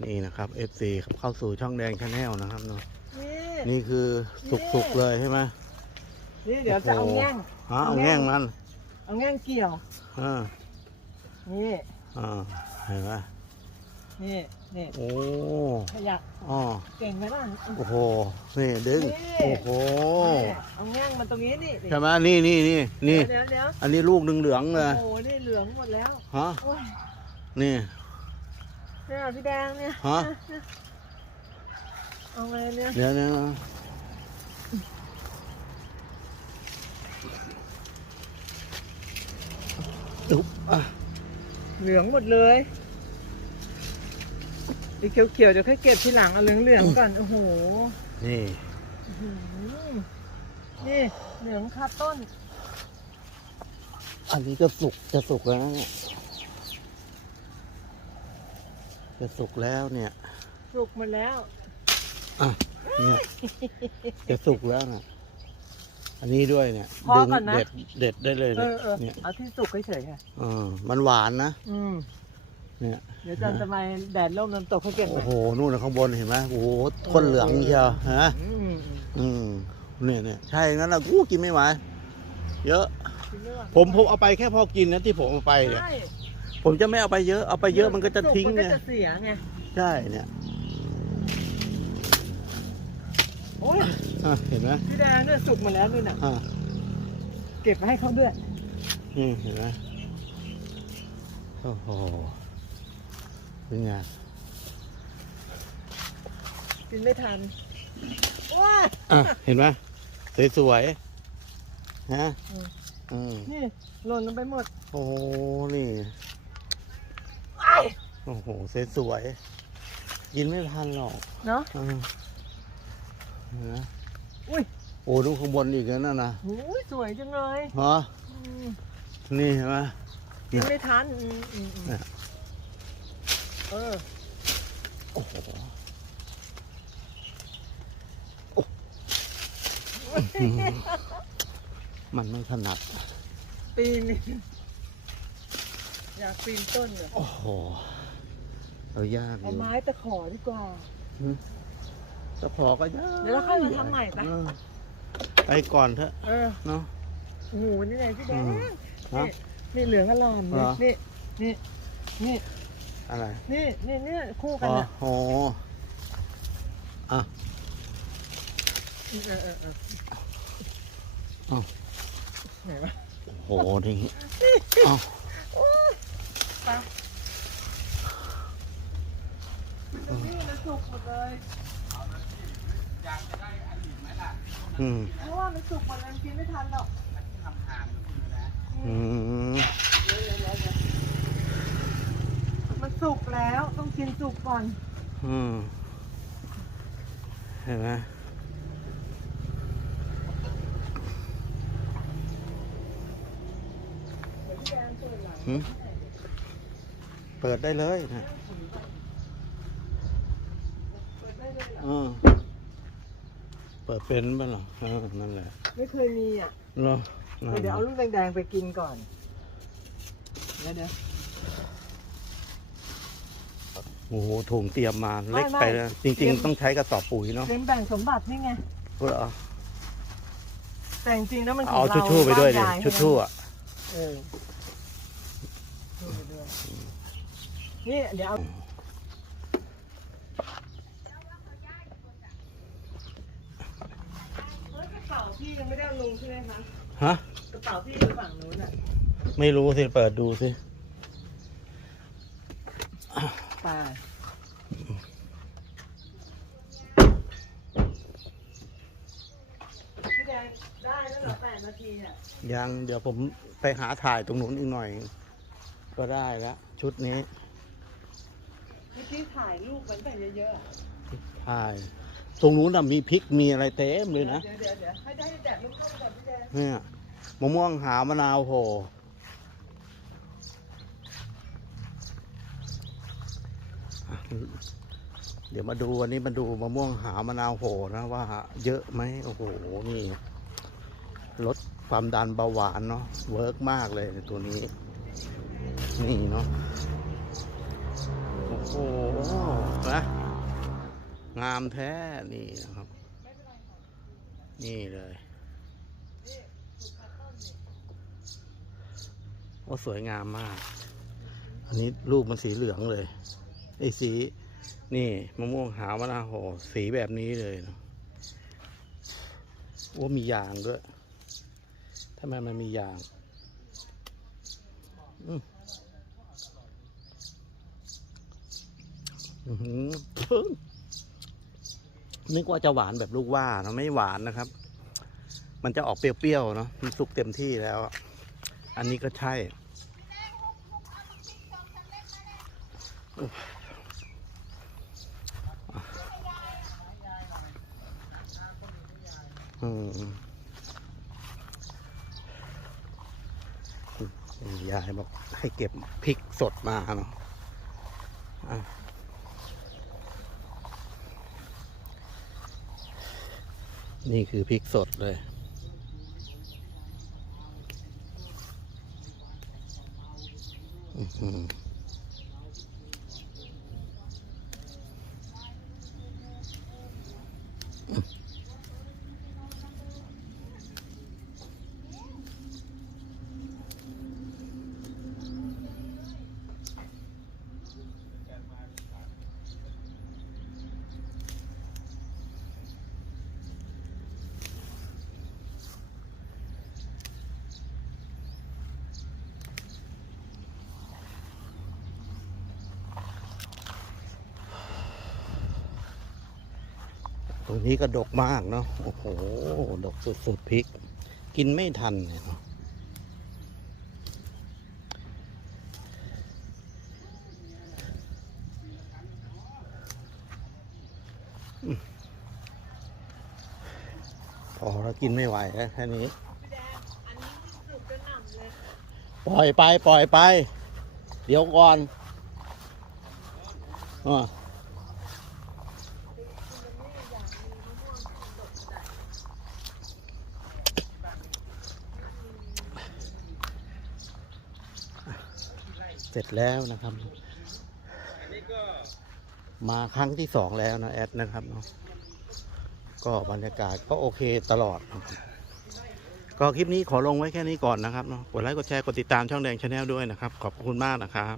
นี่นะครับ FC เข้าสู่ช่องแดงชาแนลนะครับเนาะนี่นี่คือสุกๆเลยใช่ไหมนี่เดี๋ยวจะเอาแง่งฮะเอาแง่งมัน เอาแง่งเกี่ยวอ่านี่อ่าเห็นไหมนี่นี่โอ้ขยับอ๋อเก่งไหมล่ะโอ้โหนี่ดึงนี่โอ้โหนี่เอาแง่งมาตรงนี้นี่ใช่ไหมนี่นี่นี่นี่เดี๋ยวเดี๋ยวอันนี้ลูกเหลืองๆเลยโอ้โหนี่เหลืองหมดแล้วฮะโอ้ยนี่ เนี่ยพี่แดงเนี่ยฮะ เอาไงเนี่ยเดี๋ยวนะอุ๊บอะเหลืองหมดเลยไอ้เขียวๆเดี๋ยวค่อยเก็บทีหลังเอาเหลืองๆก่อนโอ้โหนี่ อื้อหือนี่เหลืองคาต้น อันนี้ก็สุกจะสุกแล้วนะเนี่ย จะสุกแล้วเนี่ยสุกหมดแล้วอะเนี่ยจะสุกแล้วนะอันนี้ด้วยเนี่ยพอดึงก่อนนะ เด็ดเด็ดได้เลยเอเนี่ยอเออเนี่ยเอาที่สุกเฉยๆค่ะอ่ามันหวานนะอืมเนี่ย เดี๋ยวจะทำไมแดดร่มน้ำตกเขาเก็บโอ้มาโห นู่นนะข้างบนเห็นไหมโอ้โหคนเหลืองเชียวฮะอืมอืมเนี่ยเนี่ยใช่งั้นนะกูกินไม่ไหวเยอะ กินไม่ไหวผมผมเอาไปแค่พอกินนะที่ผมเอาไปเนี่ยใช่ ผมจะไม่เอาไปเยอะ เอาไปเยอะมันก็จะทิ้งสุมันเนี่ยก็จะเสียไง ใช่เนี่ย โอ้ยอะเห็นไหมพี่แดงเนี่ยสุกหมาแล้วนี่น่ะ อะเก็บมาให้เขาด้วย นี่เห็นไหมโอ้โห เป็นไง กินไม่ทันว้า อะ เห็นไหมสวยๆ ฮะอืมนี่หล่นลงไปหมด โอ้โห นี่ไอ้ โอ้โหสวยๆกินไม่ทันหรอกเนาะอืมเห็นไหมอุ้ยโอ้ดูข้างบนอีกแล้วนะนะโอ้ยสวยจังเลยฮะอืมนี่เห็นไหม กินไม่ทันอืมอืมอืมเนี่ย เออโอ้โหมันไม่ถนัดปีน อยากปีนต้นเหรอโอ้โห เอายากอเอายู่ไม้ตะขอดีกว่า ตะขอก็ยากเดี๋ยวเราค่อยมาทำใหม่ปะ เออไปก่อนเถอะเออเนาะ โอ้โหนี่ไงพี่แดงอืมฮะนี่นี่เหลืองอลามเลเหรยอนี่นี่นี่อะไร นี่นี่นี่คู่กันอ๋ออะโหอะเออเออเอออ้าวไหนวะโหนี่เอ้า ไปตรงนี้มันสุกหมดเลย อืมเพราะว่ามันสุกหมดเลยกินไม่ทันหรอกอืมเดี๋ยวเดี๋ยวเดี๋ยวเดี๋ยวมันสุกแล้วต้องกินสุกก่อน อืมเห็นไหมเดี๋ยวพี่แดงเปิดหลังหืมเปิดได้เลยนะ เปิดได้เลยเหร ออืมเปิดเป็นป่ะเหรอเออนั่นแหละไม่เคยมีอะเหรอนั่นเดี๋ยวเอาลูกแดงๆไปกินก่อนเดี๋ยวเดี๋ยวโอ้โหถุงเตรียมมาเล็กไม่ไปไม่นะจริง ๆ ต้องใช้กระสอบปุ๋ยเนาะเลี้ยงแบ่งสมบัตินี่ไงเหรอแต่จริงๆแล้วมันขเอาองเราชุดชู่ไปด้วยดิบ้านาชุดชู่อะเออชู่ไปด้วยนี่เดี๋ยวเอา เฮ้ยกระเป๋าพี่ยังไม่ได้เอาลงใช่ไหมคะฮะ กระเป๋าพี่อยู่ฝั่งนู้นอะไม่รู้สิ เปิดดูสิ ไปพี่แดงได้แล้วเหรอแปดนาทีอะยังเดี๋ยวผมไปหาถ่ายตรงนู้นอีกหน่อย ก็ได้แล้วชุดนี้ เมื่อกี้ถ่ายรูปมันแต่เยอะๆอะถ่าย ตรงนู้นน่ะมีพริกมีอะไรเต็มเลยนะเดี๋ยวเดี๋ยวเดี๋ยวให้ได้แดดร่มๆก่อนพี่แดงเนี่ยมะม่วงหาวมะนาวโหอะเดี๋ยวมาดูวันนี้มาดูมะม่วงหาวมะนาวโหนะว่า เยอะไหมโอ้โหนี่ลดความดันเบาหวานเนาะเวิร์กมากเลยตัวนี้ นี่เนาะโอ้โหนะ งามแท้ นี่นะครับ นี่เลยโอ้สวยงามมาก อันนี้ลูกมันสีเหลืองเลยไอ้สี นี่มะม่วงหาวมะนาวโหสีแบบนี้เลยนะว่ามียางด้วยทำไมมันมียางอืมอื้อหือ นึกว่าจะหวานแบบลูกว่านะไม่หวานนะครับ มันจะออกเปรี้ยวๆเนาะมันสุกเต็มที่แล้ว อันนี้ก็ใช่ อืมยายบอกให้เก็บพริกสดมาเนาะอะ นี่คือพริกสดเลย อืม ตรงนี้ก็ดกมากเนาะ โอ้โห ดกสุดๆพริก กินไม่ทันเนี่ยเนาะพอแล้วกินไม่ไหวแล้วแค่นี้ ปล่อยไป ปล่อยไป เดี๋ยวก่อนอ่า เสร็จแล้วนะครับ มาครั้งที่สองแล้วนะแอดนะครับเนาะก็บรรยากาศก็โอเคตลอด ก็คลิปนี้ขอลงไว้แค่นี้ก่อนนะครับเนาะกดไลค์กดแชร์กดติดตามช่องแดงชาแนลด้วยนะครับ ขอบคุณมากนะครับ